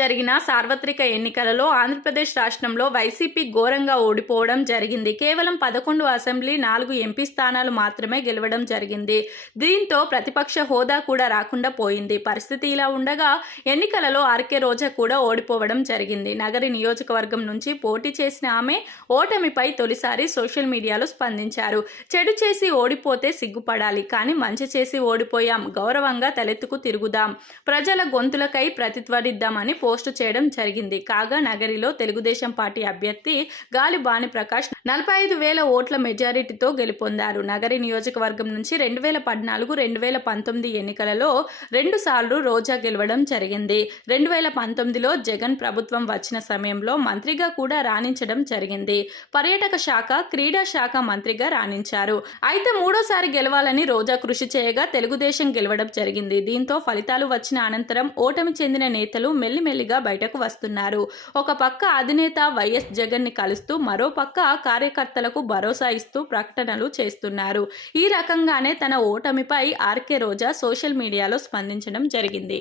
జరిగిన సార్వత్రిక ఎన్నికలలో ఆంధ్రప్రదేశ్ రాష్ట్రంలో వైసీపీ ఘోరంగా ఓడిపోవడం జరిగింది. కేవలం 11 అసెంబ్లీ, 4 ఎంపీ స్థానాలు మాత్రమే గెలవడం జరిగింది. దీంతో ప్రతిపక్ష హోదా కూడా రాకుండా పోయింది. పరిస్థితి ఇలా ఉండగా ఎన్నికలలో ఆర్కే రోజా కూడా ఓడిపోవడం జరిగింది. నగరి నియోజకవర్గం నుంచి పోటీ చేసిన ఆమె ఓటమిపై తొలిసారి సోషల్ మీడియాలో స్పందించారు. చెడు చేసి ఓడిపోతే సిగ్గుపడాలి, కానీ మంచి చేసి ఓడిపోయాం, గౌరవంగా తలెత్తుకు తిరుగుదాం, ప్రజల గొంతులకై ప్రతిధ్వనిద్దామని పోస్టు చేయడం జరిగింది. కాగా నగరిలో తెలుగుదేశం పార్టీ అభ్యర్థి గాలి భానుప్రకాష్ 45,000 ఓట్ల మెజారిటీతో గెలుపొందారు. నగరి నియోజకవర్గం నుంచి 2014-2019 ఎన్నికలలో 2 సార్లు రోజా గెలవడం జరిగింది. 2019లో జగన్ ప్రభుత్వం వచ్చిన సమయంలో మంత్రిగా కూడా రాణించడం జరిగింది. పర్యాటక శాఖ, క్రీడా శాఖ మంత్రిగా రాణించారు. అయితే మూడోసారి గెలవాలని రోజా కృషి చేయగా తెలుగుదేశం గెలవడం జరిగింది. దీంతో ఫలితాలు వచ్చిన అనంతరం ఓటమి చెందిన నేతలు మెల్లిమెల్లిగా బయటకు వస్తున్నారు. ఒక పక్క అధినేత వైఎస్ జగన్ ని కలుస్తూ, మరో పక్క కార్యకర్తలకు భరోసా ఇస్తూ ప్రకటనలు చేస్తున్నారు. ఈ రకంగానే తన ఓటమిపై ఆర్కే రోజా సోషల్ మీడియాలో స్పందించడం జరిగింది.